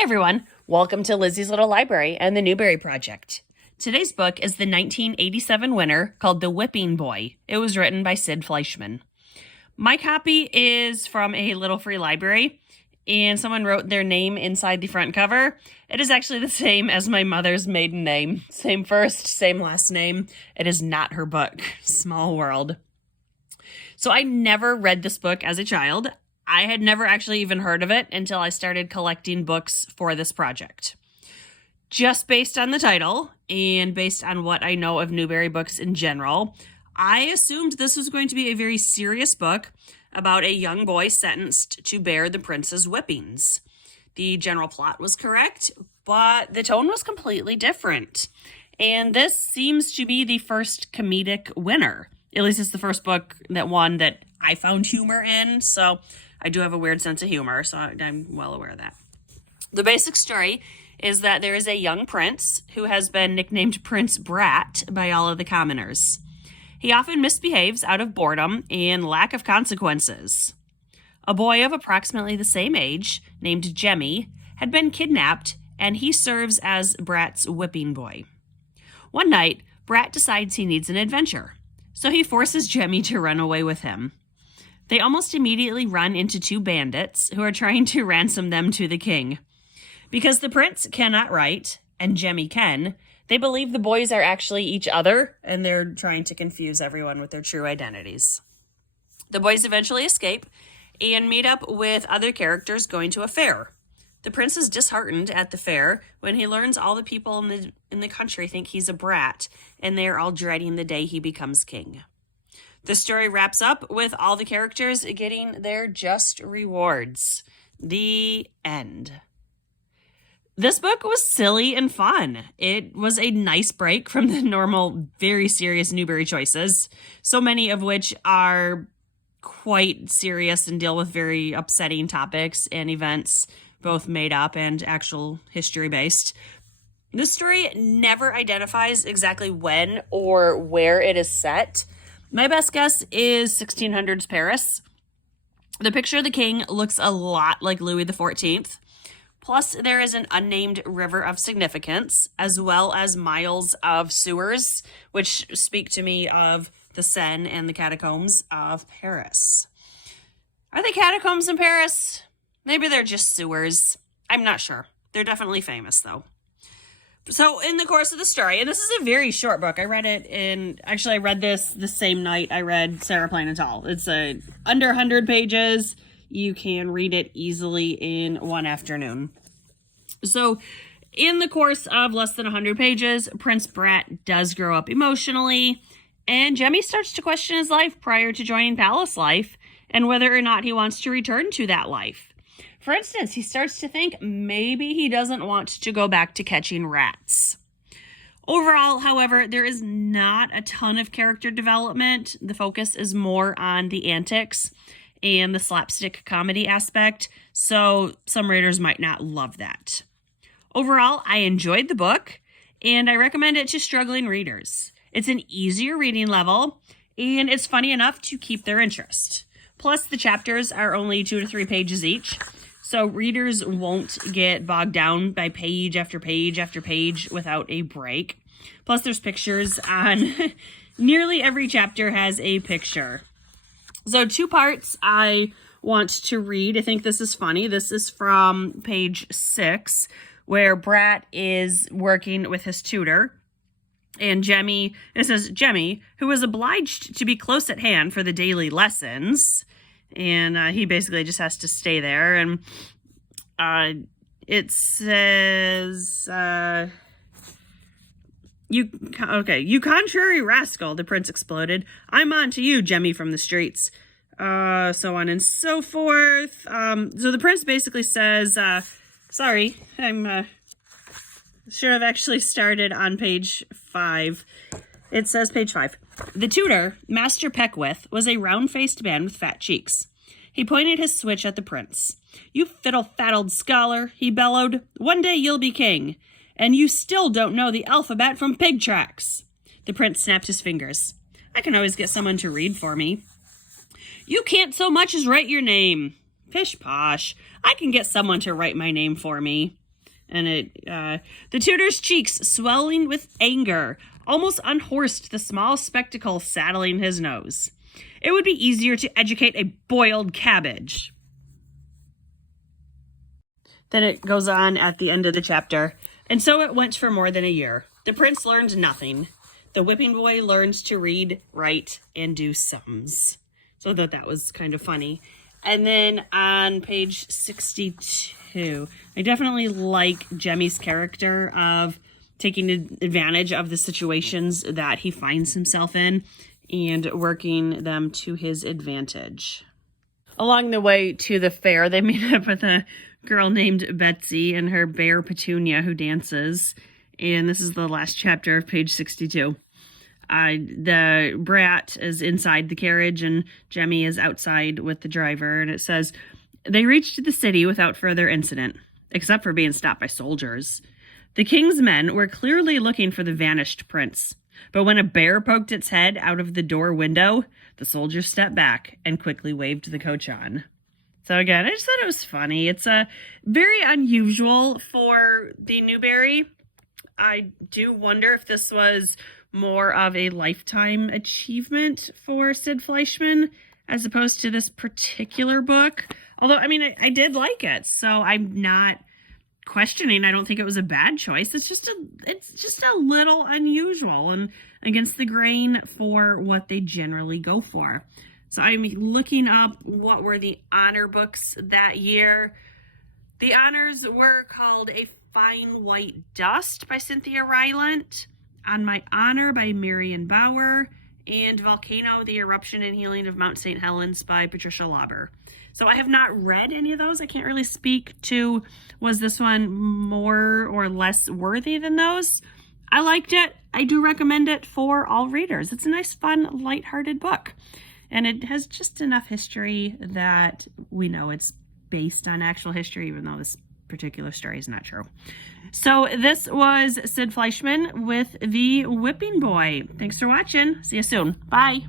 Hey everyone, welcome to Lizzie's Little Library and the Newbery Project. Today's book is the 1987 winner called The Whipping Boy. It was written by Sid Fleischman. My copy is from a little free library, and someone wrote their name inside the front cover. It is actually the same as my mother's maiden name. Same first, same last name. It is not her book. Small world. So I never read this book as a child. I had never actually even heard of it until I started collecting books for this project. Just based on the title and based on what I know of Newbery books in general, I assumed this was going to be a very serious book about a young boy sentenced to bear the prince's whippings. The general plot was correct, but the tone was completely different. And this seems to be the first comedic winner. At least it's the first book that won that I found humor in, so I do have a weird sense of humor, so I'm well aware of that. The basic story is that there is a young prince who has been nicknamed Prince Brat by all of the commoners. He often misbehaves out of boredom and lack of consequences. A boy of approximately the same age, named Jemmy, had been kidnapped, and he serves as Brat's whipping boy. One night, Brat decides he needs an adventure, so he forces Jemmy to run away with him. They almost immediately run into two bandits who are trying to ransom them to the king. Because the prince cannot write, and Jemmy can, they believe the boys are actually each other, and they're trying to confuse everyone with their true identities. The boys eventually escape and meet up with other characters going to a fair. The prince is disheartened at the fair when he learns all the people in the country think he's a brat, and they are all dreading the day he becomes king. The story wraps up with all the characters getting their just rewards. The end. This book was silly and fun. It was a nice break from the normal, very serious Newbery choices, so many of which are quite serious and deal with very upsetting topics and events, both made up and actual history-based. This story never identifies exactly when or where it is set. My best guess is 1600s Paris. The picture of the king looks a lot like Louis XIV. Plus, there is an unnamed river of significance, as well as miles of sewers, which speak to me of the Seine and the catacombs of Paris. Are they catacombs in Paris? Maybe they're just sewers. I'm not sure. They're definitely famous, though. So in the course of the story, and this is a very short book. I read this the same night I read Sarah Plain and Tall. It's under 100 pages. You can read it easily in one afternoon. So in the course of less than 100 pages, Prince Brat does grow up emotionally, and Jemmy starts to question his life prior to joining palace life and whether or not he wants to return to that life. For instance, he starts to think maybe he doesn't want to go back to catching rats. Overall, however, there is not a ton of character development. The focus is more on the antics and the slapstick comedy aspect, so some readers might not love that. Overall, I enjoyed the book, and I recommend it to struggling readers. It's an easier reading level, and it's funny enough to keep their interest. Plus, the chapters are only 2 to 3 pages each, so readers won't get bogged down by page after page after page without a break. Plus, there's pictures on nearly every chapter has a picture. So 2 parts I want to read. I think this is funny. This is from page 6, where Brat is working with his tutor. And it says, Jemmy, who was obliged to be close at hand for the daily lessons, and he basically just has to stay there. And it says, You contrary rascal, the prince exploded. I'm on to you, Jemmy from the streets. So on and so forth. So the prince basically says, sorry, should have actually started on page 5. It says page 5. The tutor, Master Peckwith, was a round-faced man with fat cheeks. He pointed his switch at the prince. You fiddle-faddled scholar, he bellowed. One day you'll be king, and you still don't know the alphabet from pig tracks. The prince snapped his fingers. I can always get someone to read for me. You can't so much as write your name. Pish posh. I can get someone to write my name for me. And the tutor's cheeks swelling with anger almost unhorsed the small spectacle saddling his nose. It would be easier to educate a boiled cabbage. Then it goes on at the end of the chapter. And so it went for more than a year. The prince learned nothing. The whipping boy learned to read, write, and do sums. So I thought that was kind of funny. And then on page 62, I definitely like Jemmy's character of taking advantage of the situations that he finds himself in and working them to his advantage. Along the way to the fair, they meet up with a girl named Betsy and her bear Petunia who dances. And this is the last chapter of page 62. The brat is inside the carriage and Jemmy is outside with the driver. And it says, they reached the city without further incident, except for being stopped by soldiers. The king's men were clearly looking for the vanished prince. But when a bear poked its head out of the door window, the soldiers stepped back and quickly waved the coach on. So again, I just thought it was funny. It's very unusual for the Newbery. I do wonder if this was more of a lifetime achievement for Sid Fleischman as opposed to this particular book. Although, I mean, I did like it, so I'm not questioning. I don't think it was a bad choice. It's just a little unusual and against the grain for what they generally go for. So I'm looking up what were the honor books that year. The honors were called A Fine White Dust by Cynthia Rylant, On My Honor by Marion Bauer, and Volcano, The Eruption and Healing of Mount St. Helens by Patricia Lauber. So I have not read any of those. I can't really speak to, was this one more or less worthy than those? I liked it. I do recommend it for all readers. It's a nice, fun, lighthearted book. And it has just enough history that we know it's based on actual history, even though this particular story is not true. So this was Sid Fleischman with The Whipping Boy. Thanks for watching. See you soon. Bye.